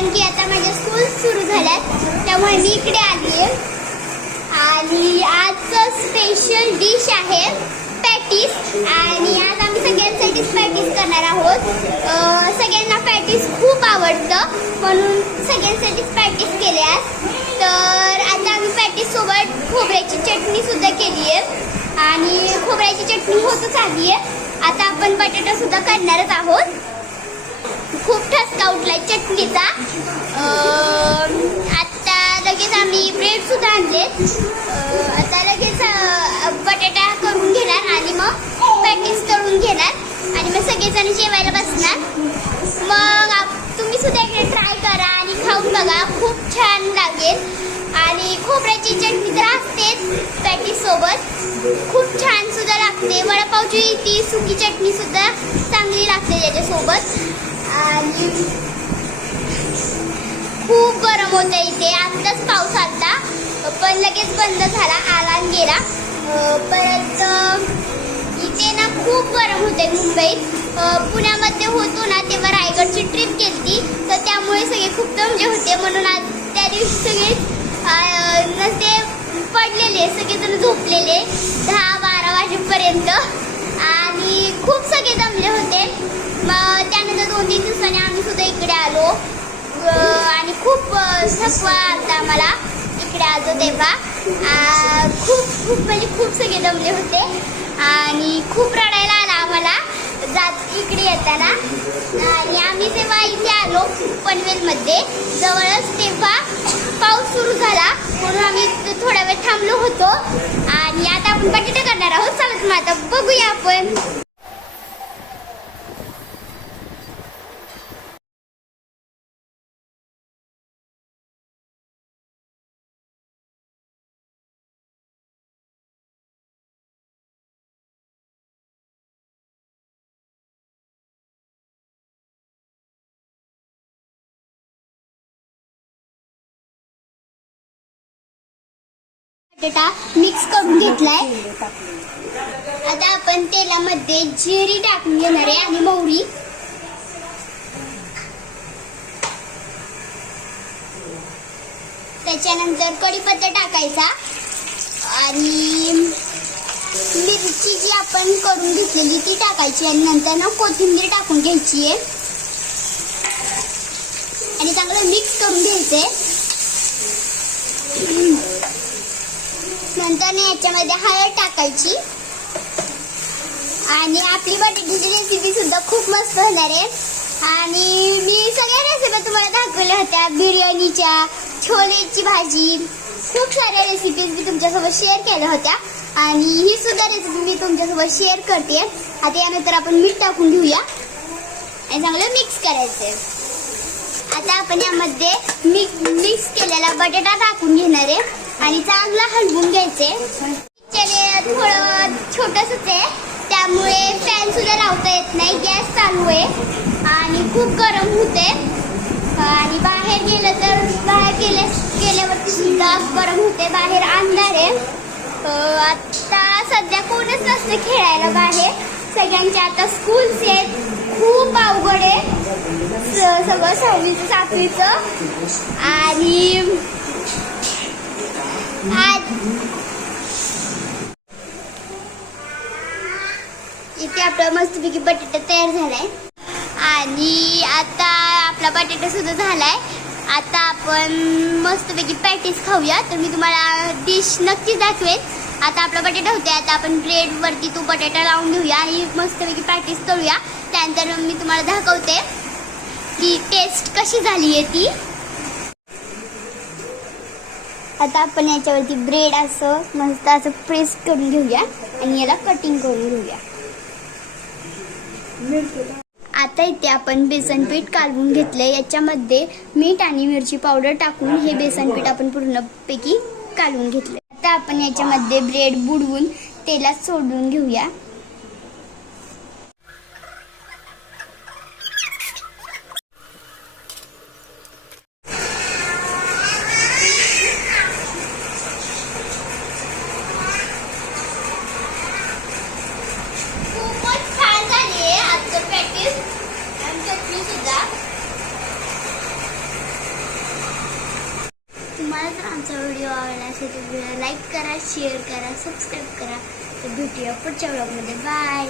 कारण की आता माझ्या स्कूल सुरू झाल्यात त्यामुळे मी इकडे आली आहे. आणि आजचं स्पेशल डिश आहे पॅटीस आणि आज आम्ही सगळ्यांसाठीच पॅटीस करणार आहोत. सगळ्यांना पॅटीस खूप आवडतं. म्हणून सगळ्यांसाठीच पॅटीस केले आज. तर आता आम्ही पॅटीससोबत खोबऱ्याची चटणीसुद्धा केली आहे. आणि खोबऱ्याची चटणी होतच आली आहे. आता आपण बटाटासुद्धा करणारच आहोत. खूप ठसका उठला चटणीचा. आणि जेवायला बसणार. मग आप- तुम्ही सुद्धा इकडे ट्राय करा आणि खाऊन बघा. खूप छान लागेल. आणि खोबऱ्याची चटणी तर असतेच पॅटीसोबत खूप छान सुद्धा लागते. वडापावची ती सुकी चटणी सुद्धा चांगली लागते त्याच्यासोबत. आणि खूप गरम होतं इथे. आत्ताच पाऊस आला पण लगेच बंद झाला. आला गेला. परत इथे ना खूप गरम होते मुंबईत. पुण्यामध्ये होतो ना तेव्हा रायगडची ट्रिप केली तर त्यामुळे सगळे खूप दमले होते. म्हणून आज त्या दिवशी सगळे अं, पडलेले सगळेजण झोपलेले. दहा बारा वाजेपर्यंत. आणि खूप सगळे दमले होते. मग त्यानंतर दोन तीन दिवसांनी आम्ही सुद्धा इकडे आलो. आणि खूप थकवा आता आम्हाला इकडे आलो तेव्हा. खूप खूप म्हणजे खूप सगळे दमले होते. आणि खूप रडायला मध्ये येताना. आणि आम्ही तेव्हा इथे आलो पनवेलमध्ये. जवळच तेव्हा पाऊस सुरू झाला. म्हणून आम्ही थोडा वेळ थांबलो होतो. आणि आता आपण बटाटा करणार आहोत. चालत मग आता बघूया आपण. बटाटा मिक्स करून घेतलाय. आता आपण तेलामध्ये जिरी टाकून घेणार आहे आणि मोहरी. त्याच्यानंतर कढीपत्ता टाकायचा. आणि मिरची जी आपण करून घेतलेली ती टाकायची आणि नंतर ना कोथिंबीर टाकून घ्यायची आहे. आणि चांगलं मिक्स करून घ्यायचंय. नंतर याच्यामध्ये हळद टाकायची. आणि आपली बटाट्याची रेसिपी सुद्धा खूप मस्त होणार आहे. आणि मी सगळ्या रेसिपी तुम्हाला दाखवल्या होत्या. बिर्याणीच्या छोलेची भाजी खूप साऱ्या रेसिपीज मी तुमच्यासोबत शेअर केल्या होत्या. आणि ही सुद्धा रेसिपी मी तुमच्यासोबत शेअर करते. आता यानंतर आपण मीठ टाकून घेऊया. आणि चांगलं मिक्स करायचं. आता आपण यामध्ये मिक्स मिक्स केलेला बटाटा टाकून घेणार आहे. आणि चांगला हलवून घ्यायचे थोडं छोटंसंच आहे त्यामुळे फॅन सुद्धा लावता येत नाही गॅस चालू आहे. आणि खूप गरम होते. आणि बाहेर गेलं तर बाहेर गेल्या गेल्यावरती सुद्धा गरम होते. बाहेर अंधार आहे. आता सध्या कोणच नसतं खेळायला बाहेर. सगळ्यांचे आता स्कूल्स आहेत. खूप अवघड आहे. स- सगळं सहावीचं सातवीचं. आणि इथे आपला मस्तपैकी बटाटा तयार झालाय. आणि आता आपला बटाटा सुद्धा झालाय. आता आपण मस्तपैकी पॅटीस खाऊया. तर मी तुम्हाला डिश नक्कीच दाखवेन. आता आपला बटाटा होते आता आपण ब्रेड वरती तो बटाटा लावून घेऊया आणि मस्तपैकी पॅटीस तळूया. त्यानंतर मी तुम्हाला दाखवते की टेस्ट कशी झाली आहे ती. आता आपण याच्यावरती ब्रेड असं मस्त असं प्रेस करून घेऊया आणि याला कटिंग करून घेऊया. आता इथे आपण बेसन पीठ कालवून घेतले याच्यामध्ये मीठ आणि मिरची पावडर टाकून हे बेसन पीठ आपण पूर्णपैकी कालवून घेतलं आता आपण याच्यामध्ये ब्रेड बुडवून तेलात सोडून घेऊया. तुम्हाला जर आमचा व्हिडिओ आवडला असेल तर लाईक करा शेअर करा सबस्क्राईब करा. तर भेटूया पुढच्या व्लॉगमध्ये बाय